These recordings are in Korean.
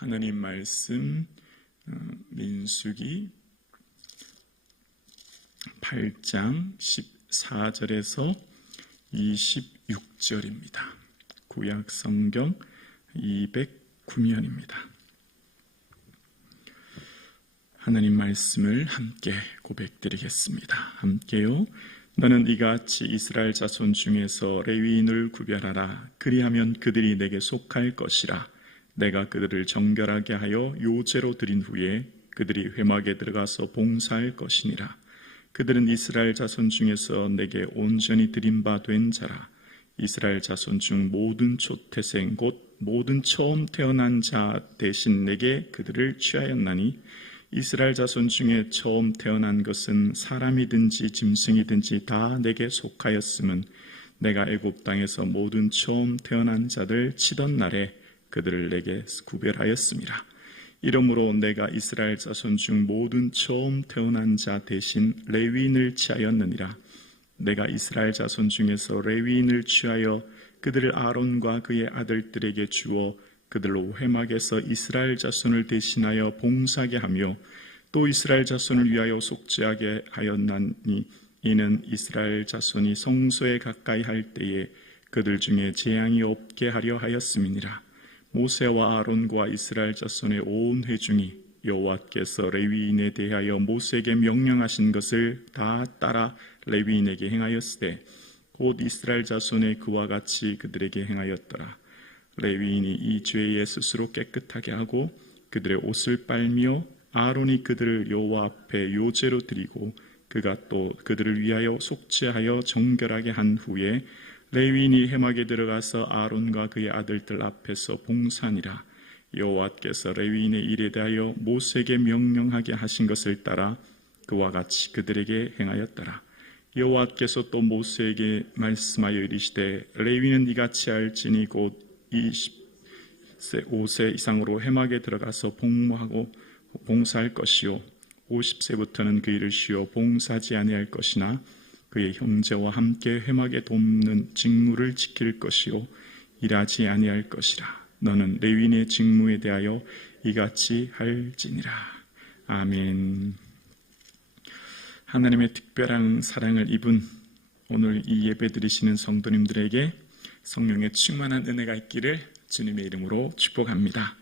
하나님 말씀 민수기 8장 14절에서 26절입니다. 구약 성경 209면입니다. 하나님 말씀을 함께 고백드리겠습니다. 함께요. 너는 이같이 이스라엘 자손 중에서 레위인을 구별하라. 그리하면 그들이 내게 속할 것이라. 내가 그들을 정결하게 하여 요제로 드린 후에 그들이 회막에 들어가서 봉사할 것이니라. 그들은 이스라엘 자손 중에서 내게 온전히 드린 바 된 자라. 이스라엘 자손 중 모든 초태생 곧 모든 처음 태어난 자 대신 내게 그들을 취하였나니 이스라엘 자손 중에 처음 태어난 것은 사람이든지 짐승이든지 다 내게 속하였음은 내가 애굽 땅에서 모든 처음 태어난 자들 치던 날에 그들을 내게 구별하였음이라. 이러므로 내가 이스라엘 자손 중 모든 처음 태어난 자 대신 레위인을 취하였느니라. 내가 이스라엘 자손 중에서 레위인을 취하여 그들을 아론과 그의 아들들에게 주어 그들로 회막에서 이스라엘 자손을 대신하여 봉사하게 하며 또 이스라엘 자손을 위하여 속죄하게 하였나니 이는 이스라엘 자손이 성소에 가까이 할 때에 그들 중에 재앙이 없게 하려 하였음이니라. 모세와 아론과 이스라엘 자손의 온 회중이 여호와께서 레위인에 대하여 모세에게 명령하신 것을 다 따라 레위인에게 행하였으되 곧 이스라엘 자손의 그와 같이 그들에게 행하였더라. 레위인이 이 죄에 스스로 깨끗하게 하고 그들의 옷을 빨며 아론이 그들을 여호와 앞에 요제로 드리고 그가 또 그들을 위하여 속죄하여 정결하게 한 후에 레위인이 회막에 들어가서 아론과 그의 아들들 앞에서 봉사하니라. 여호와께서 레위인의 일에 대하여 모세에게 명령하게 하신 것을 따라 그와 같이 그들에게 행하였더라. 여호와께서 또 모세에게 말씀하여 이르시되 레위인은 이같이 할지니 곧 25세 이상으로 회막에 들어가서 복무하고 봉사할 것이요 50세부터는 그 일을 쉬어 봉사하지 아니할 것이나 그의 형제와 함께 회막에 돕는 직무를 지킬 것이요 일하지 아니할 것이라. 너는 레위인의 직무에 대하여 이같이 할지니라. 아멘. 하나님의 특별한 사랑을 입은 오늘 이 예배 드리시는 성도님들에게 성령의 충만한 은혜가 있기를 주님의 이름으로 축복합니다.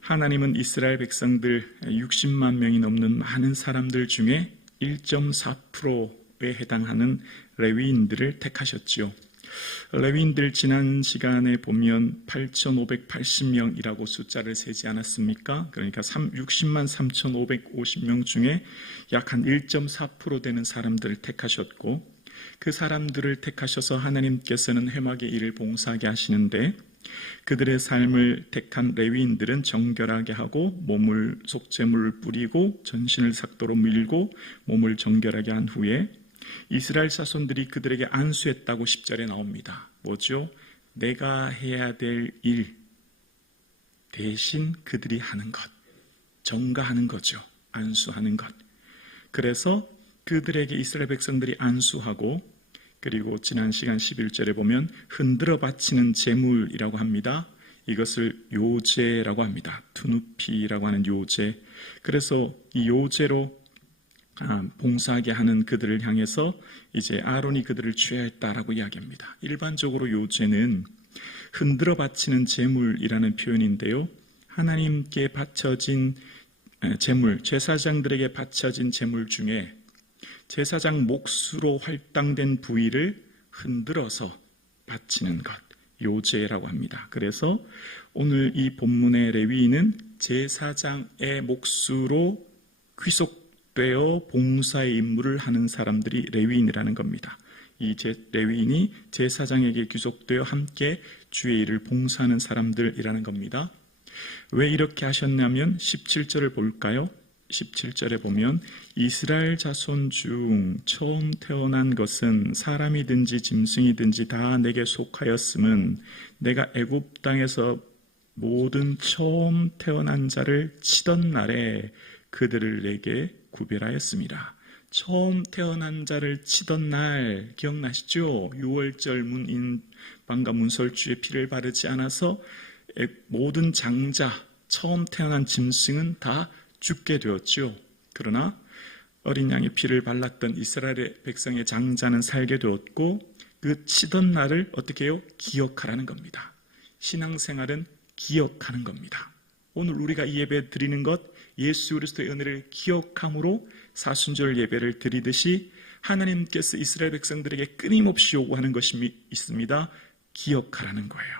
하나님은 이스라엘 백성들 60만 명이 넘는 많은 사람들 중에 1.4%에 해당하는 레위인들을 택하셨지요. 레위인들 지난 시간에 보면 8,580명이라고 숫자를 세지 않았습니까? 그러니까 60만 3,550명 중에 약 한 1.4% 되는 사람들을 택하셨고 그 사람들을 택하셔서 하나님께서는 회막의 일을 봉사하게 하시는데 그들의 삶을 택한 레위인들은 정결하게 하고 몸을 속죄물을 뿌리고 전신을 삭도로 밀고 몸을 정결하게 한 후에 이스라엘 자손들이 그들에게 안수했다고 10절에 나옵니다. 뭐죠? 내가 해야 될 일 대신 그들이 하는 것, 전가하는 거죠. 안수하는 것. 그래서 그들에게 이스라엘 백성들이 안수하고 그리고 지난 시간 11절에 보면 흔들어 바치는 제물이라고 합니다. 이것을 요제라고 합니다. 투누피라고 하는 요제. 그래서 이 요제로 봉사하게 하는 그들을 향해서 이제 아론이 그들을 취하였다라고 이야기합니다. 일반적으로 요제는 흔들어 바치는 제물이라는 표현인데요. 하나님께 바쳐진 제물, 제사장들에게 바쳐진 제물 중에 제사장 몫으로 할당된 부위를 흔들어서 바치는 것, 요제라고 합니다. 그래서 오늘 이 본문의 레위인은 제사장의 몫으로 귀속되어 봉사의 임무를 하는 사람들이 레위인이라는 겁니다. 이 레위인이 제사장에게 귀속되어 함께 주의 일을 봉사하는 사람들이라는 겁니다. 왜 이렇게 하셨냐면 17절을 볼까요? 17절에 보면 이스라엘 자손 중 처음 태어난 것은 사람이든지 짐승이든지 다 내게 속하였음은 내가 애굽 땅에서 모든 처음 태어난 자를 치던 날에 그들을 내게 구별하였습니다. 처음 태어난 자를 치던 날 기억나시죠? 6월절 문인 방과 문설주에 피를 바르지 않아서 모든 장자 처음 태어난 짐승은 다 죽게 되었지요. 그러나 어린 양의 피를 발랐던 이스라엘의 백성의 장자는 살게 되었고 그 치던 날을 어떻게 해요? 기억하라는 겁니다. 신앙생활은 기억하는 겁니다. 오늘 우리가 이 예배 드리는 것 예수 그리스도의 은혜를 기억함으로 사순절 예배를 드리듯이 하나님께서 이스라엘 백성들에게 끊임없이 요구하는 것이 있습니다. 기억하라는 거예요.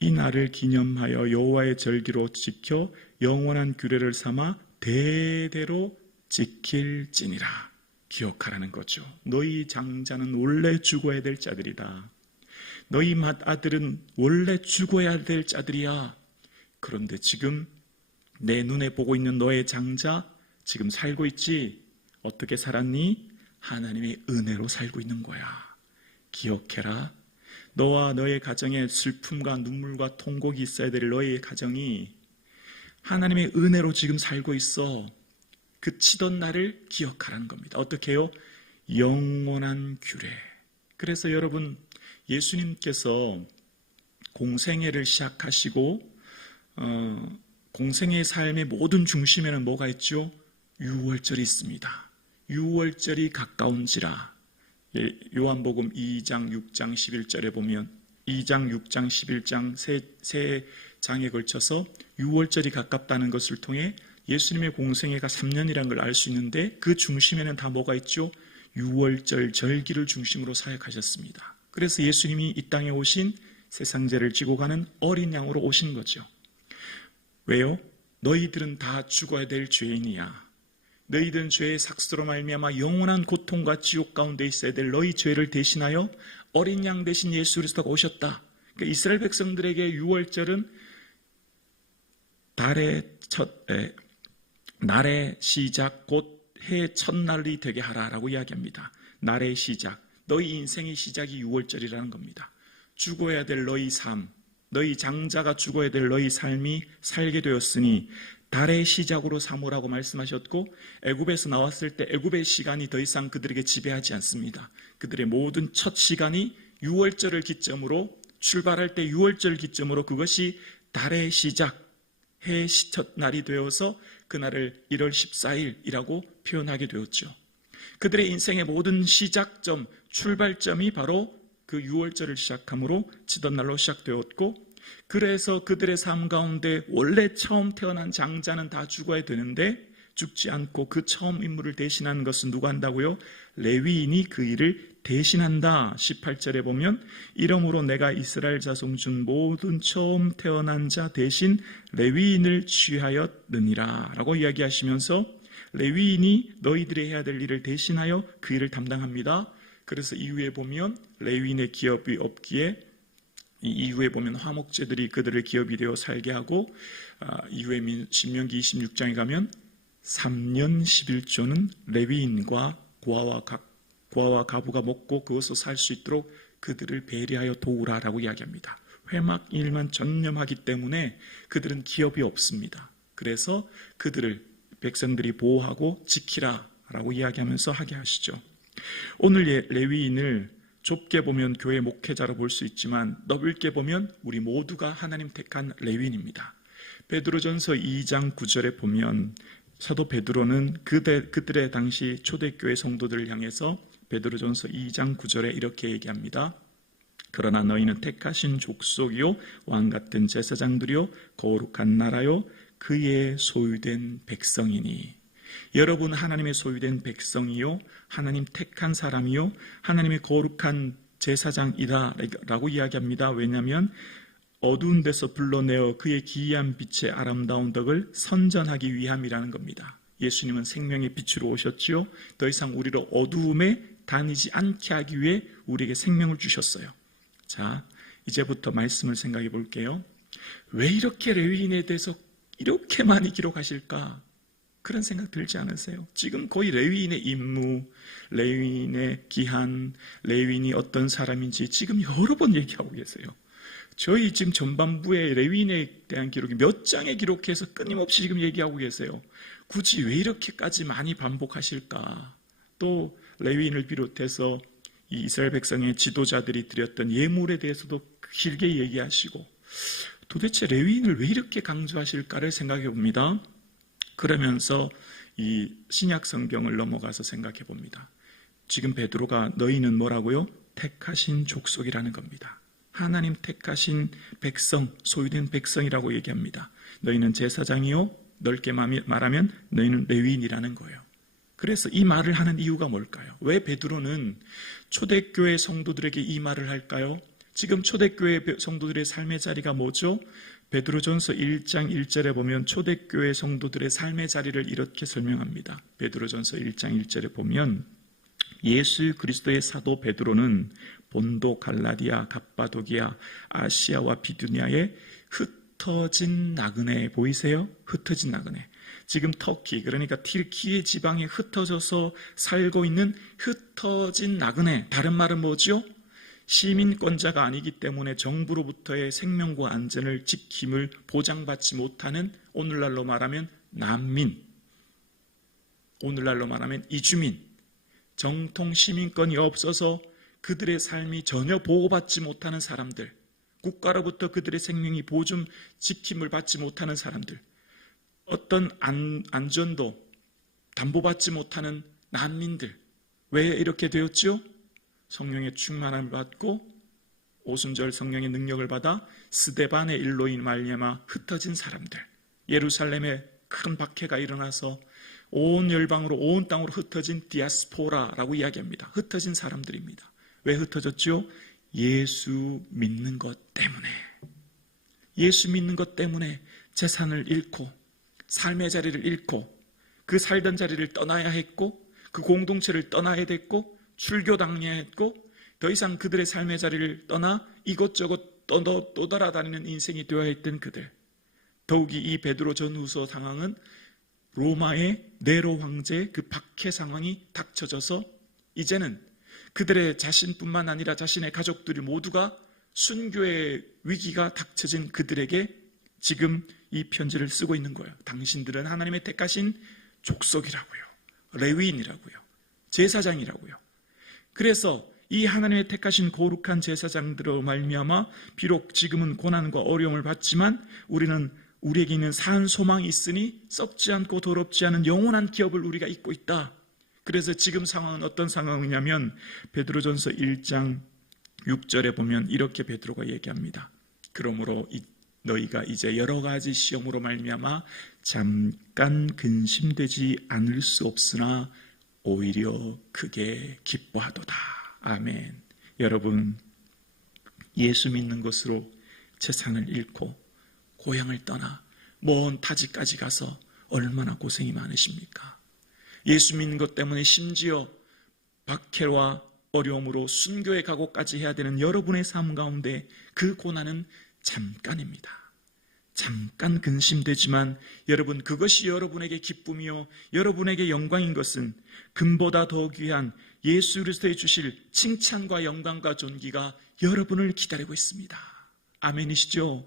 이 날을 기념하여 여호와의 절기로 지켜 영원한 규례를 삼아 대대로 지킬지니라. 기억하라는 거죠. 너희 장자는 원래 죽어야 될 자들이다. 너희 맏아들은 원래 죽어야 될 자들이야. 그런데 지금 내 눈에 보고 있는 너의 장자 지금 살고 있지? 어떻게 살았니? 하나님의 은혜로 살고 있는 거야. 기억해라. 너와 너의 가정에 슬픔과 눈물과 통곡이 있어야 될 너의 가정이 하나님의 은혜로 지금 살고 있어. 그 치던 날을 기억하라는 겁니다. 어떻게 해요? 영원한 규례. 그래서 여러분 예수님께서 공생애를 시작하시고 공생애의 삶의 모든 중심에는 뭐가 있죠? 유월절이 있습니다. 유월절이 가까운지라. 요한복음 2장, 6장, 11절에 보면 2장, 6장, 11장 세 장에 걸쳐서 유월절이 가깝다는 것을 통해 예수님의 공생애가 3년이라는 걸 알 수 있는데 그 중심에는 다 뭐가 있죠? 유월절 절기를 중심으로 사역하셨습니다. 그래서 예수님이 이 땅에 오신 세상죄를 지고 가는 어린 양으로 오신 거죠. 왜요? 너희들은 다 죽어야 될 죄인이야. 너희들은 죄의 삭스로 말미암아 영원한 고통과 지옥 가운데 있어야 될 너희 죄를 대신하여 어린 양 대신 예수 그리스도가 오셨다. 그러니까 이스라엘 백성들에게 유월절은 날의 시작 곧 해의 첫날이 되게 하라라고 이야기합니다. 날의 시작, 너희 인생의 시작이 유월절이라는 겁니다. 죽어야 될 너희 삶, 너희 장자가 죽어야 될 너희 삶이 살게 되었으니 달의 시작으로 삼으라고 말씀하셨고 애굽에서 나왔을 때 애굽의 시간이 더 이상 그들에게 지배하지 않습니다. 그들의 모든 첫 시간이 유월절을 기점으로 출발할 때 유월절 기점으로 그것이 달의 시작, 해의 첫날이 되어서 그날을 1월 14일이라고 표현하게 되었죠. 그들의 인생의 모든 시작점, 출발점이 바로 그 유월절을 시작함으로 치던 날로 시작되었고 그래서 그들의 삶 가운데 원래 처음 태어난 장자는 다 죽어야 되는데 죽지 않고 그 처음 인물을 대신하는 것은 누가 한다고요? 레위인이 그 일을 대신한다. 18절에 보면 이러므로 내가 이스라엘 자손 중 모든 처음 태어난 자 대신 레위인을 취하였느니라 라고 이야기하시면서 레위인이 너희들이 해야 될 일을 대신하여 그 일을 담당합니다. 그래서 이후에 보면 레위인의 기업이 없기에 이후에 보면 화목제들이 그들을 기업이 되어 살게 하고 이후에 신명기 26장에 가면 3년 11조는 레위인과 고아와 가부가 먹고 그것으로 살 수 있도록 그들을 배려하여 도우라라고 이야기합니다. 회막 일만 전념하기 때문에 그들은 기업이 없습니다. 그래서 그들을 백성들이 보호하고 지키라라고 이야기하면서 하게 하시죠. 오늘 레위인을 좁게 보면 교회 목회자로 볼 수 있지만 넓게 보면 우리 모두가 하나님 택한 레위인입니다. 베드로전서 2장 9절에 보면 사도 베드로는 그들의 당시 초대교회 성도들을 향해서 베드로전서 2장 9절에 이렇게 얘기합니다. 그러나 너희는 택하신 족속이요 왕같은 제사장들이요 거룩한 나라요 그의 소유된 백성이니. 여러분 하나님의 소유된 백성이요 하나님 택한 사람이요 하나님의 거룩한 제사장이다 라고 이야기합니다. 왜냐하면 어두운 데서 불러내어 그의 기이한 빛의 아름다운 덕을 선전하기 위함이라는 겁니다. 예수님은 생명의 빛으로 오셨지요. 더 이상 우리를 어두움에 다니지 않게 하기 위해 우리에게 생명을 주셨어요. 자, 이제부터 말씀을 생각해 볼게요. 왜 이렇게 레위인에 대해서 이렇게 많이 기록하실까? 그런 생각 들지 않으세요? 지금 거의 레위인의 임무, 레위인의 기한, 레위인이 어떤 사람인지 지금 여러 번 얘기하고 계세요. 저희 지금 전반부에 레위인에 대한 기록이 몇 장에 기록해서 끊임없이 지금 얘기하고 계세요. 굳이 왜 이렇게까지 많이 반복하실까? 또 레위인을 비롯해서 이 이스라엘 백성의 지도자들이 드렸던 예물에 대해서도 길게 얘기하시고 도대체 레위인을 왜 이렇게 강조하실까를 생각해 봅니다. 그러면서 이 신약 성경을 넘어가서 생각해 봅니다. 지금 베드로가 너희는 뭐라고요? 택하신 족속이라는 겁니다. 하나님 택하신 백성, 소유된 백성이라고 얘기합니다. 너희는 제사장이요, 넓게 말하면 너희는 레위인이라는 거예요. 그래서 이 말을 하는 이유가 뭘까요? 왜 베드로는 초대교회 성도들에게 이 말을 할까요? 지금 초대교회 성도들의 삶의 자리가 뭐죠? 베드로전서 1장 1절에 보면 초대교회 성도들의 삶의 자리를 이렇게 설명합니다. 베드로전서 1장 1절에 보면 예수 그리스도의 사도 베드로는 본도, 갈라디아, 갑바도기아, 아시아와 비두니아의 흩어진 나그네 보이세요? 흩어진 나그네. 지금 터키, 그러니까 튀르키예 지방에 흩어져서 살고 있는 흩어진 나그네. 다른 말은 뭐죠? 시민권자가 아니기 때문에 정부로부터의 생명과 안전을 지킴을 보장받지 못하는, 오늘날로 말하면 난민, 오늘날로 말하면 이주민, 정통 시민권이 없어서 그들의 삶이 전혀 보호받지 못하는 사람들, 국가로부터 그들의 생명이 보존 지킴을 받지 못하는 사람들, 어떤 안전도 담보받지 못하는 난민들. 왜 이렇게 되었죠? 성령의 충만함을 받고 오순절 성령의 능력을 받아 스데반의 일로 말미암아 흩어진 사람들, 예루살렘에 큰 박해가 일어나서 온 열방으로 온 땅으로 흩어진 디아스포라라고 이야기합니다. 흩어진 사람들입니다. 왜 흩어졌죠? 예수 믿는 것 때문에. 예수 믿는 것 때문에 재산을 잃고 삶의 자리를 잃고 그 살던 자리를 떠나야 했고 그 공동체를 떠나야 됐고 출교당해야 했고 더 이상 그들의 삶의 자리를 떠나 이것저것 또 돌아다니는 인생이 되어야 했던 그들. 더욱이 이 베드로 전후서 상황은 로마의 네로 황제의 그 박해 상황이 닥쳐져서 이제는 그들의 자신뿐만 아니라 자신의 가족들이 모두가 순교의 위기가 닥쳐진 그들에게 지금 이 편지를 쓰고 있는 거예요. 당신들은 하나님의 택하신 족속이라고요. 레위인이라고요. 제사장이라고요. 그래서 이 하나님의 택하신 거룩한 제사장들로 말미암아 비록 지금은 고난과 어려움을 받지만 우리에게 있는 산 소망이 있으니 썩지 않고 더럽지 않은 영원한 기업을 우리가 잊고 있다. 그래서 지금 상황은 어떤 상황이냐면 베드로전서 1장 6절에 보면 이렇게 베드로가 얘기합니다. 그러므로 너희가 이제 여러 가지 시험으로 말미암아 잠깐 근심되지 않을 수 없으나 오히려 크게 기뻐하도다. 아멘. 여러분, 예수 믿는 것으로 재산을 잃고 고향을 떠나 먼 타지까지 가서 얼마나 고생이 많으십니까? 예수 믿는 것 때문에 심지어 박해와 어려움으로 순교의 각오까지 해야 되는 여러분의 삶 가운데 그 고난은 잠깐입니다. 잠깐 근심되지만 여러분, 그것이 여러분에게 기쁨이요 여러분에게 영광인 것은 금보다 더 귀한 예수 그리스도에 주실 칭찬과 영광과 존귀가 여러분을 기다리고 있습니다. 아멘이시죠?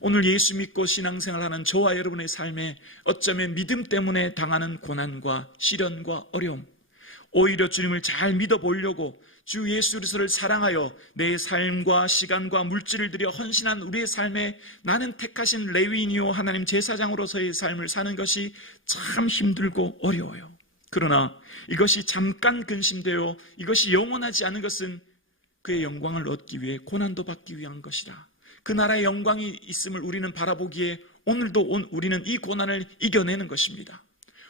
오늘 예수 믿고 신앙생활하는 저와 여러분의 삶에 어쩌면 믿음 때문에 당하는 고난과 시련과 어려움, 오히려 주님을 잘 믿어보려고 주 예수 그리스도를 사랑하여 내 삶과 시간과 물질을 들여 헌신한 우리의 삶에 나는 택하신 레위인이요 하나님 제사장으로서의 삶을 사는 것이 참 힘들고 어려워요. 그러나 이것이 잠깐 근심되어 이것이 영원하지 않은 것은 그의 영광을 얻기 위해 고난도 받기 위한 것이라. 그 나라의 영광이 있음을 우리는 바라보기에 오늘도 우리는 이 고난을 이겨내는 것입니다.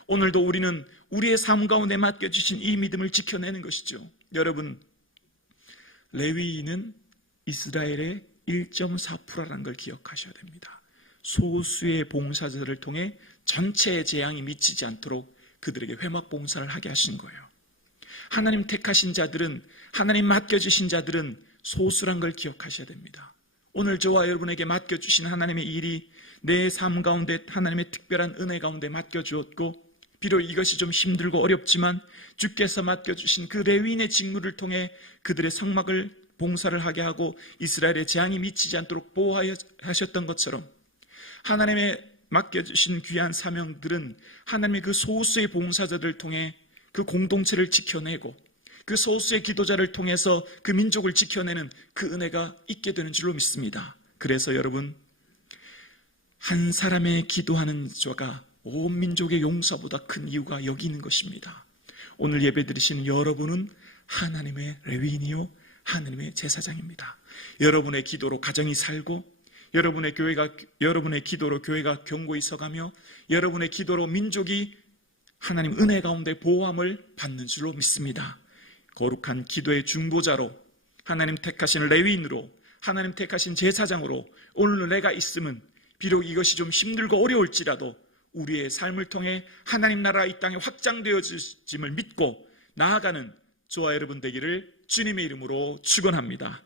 오늘도 우리는 우리의 삶 가운데 맡겨주신 이 믿음을 지켜내는 것이죠. 여러분, 레위인은 이스라엘의 1.4%라는 걸 기억하셔야 됩니다. 소수의 봉사자들을 통해 전체의 재앙이 미치지 않도록 그들에게 회막 봉사를 하게 하신 거예요. 하나님 택하신 자들은, 하나님 맡겨주신 자들은 소수란 걸 기억하셔야 됩니다. 오늘 저와 여러분에게 맡겨주신 하나님의 일이 내 삶 가운데 하나님의 특별한 은혜 가운데 맡겨주었고, 비록 이것이 좀 힘들고 어렵지만 주께서 맡겨주신 그 레위인의 직무를 통해 그들의 성막을 봉사를 하게 하고 이스라엘의 재앙이 미치지 않도록 보호하셨던 것처럼 하나님의 맡겨주신 귀한 사명들은 하나님의 그 소수의 봉사자들을 통해 그 공동체를 지켜내고 그 소수의 기도자를 통해서 그 민족을 지켜내는 그 은혜가 있게 되는 줄로 믿습니다. 그래서 여러분, 한 사람의 기도하는 자가 온 민족의 용서보다 큰 이유가 여기 있는 것입니다. 오늘 예배 드리시는 여러분은 하나님의 레위인이요 하나님의 제사장입니다. 여러분의 기도로 가정이 살고, 여러분의 기도로 교회가 견고히 서가며, 여러분의 기도로 민족이 하나님 은혜 가운데 보호함을 받는 줄로 믿습니다. 거룩한 기도의 중보자로, 하나님 택하신 레위인으로, 하나님 택하신 제사장으로 오늘 내가 있음은 비록 이것이 좀 힘들고 어려울지라도 우리의 삶을 통해 하나님 나라 이 땅에 확장되어짐을 믿고 나아가는 저와 여러분 되기를 주님의 이름으로 축원합니다.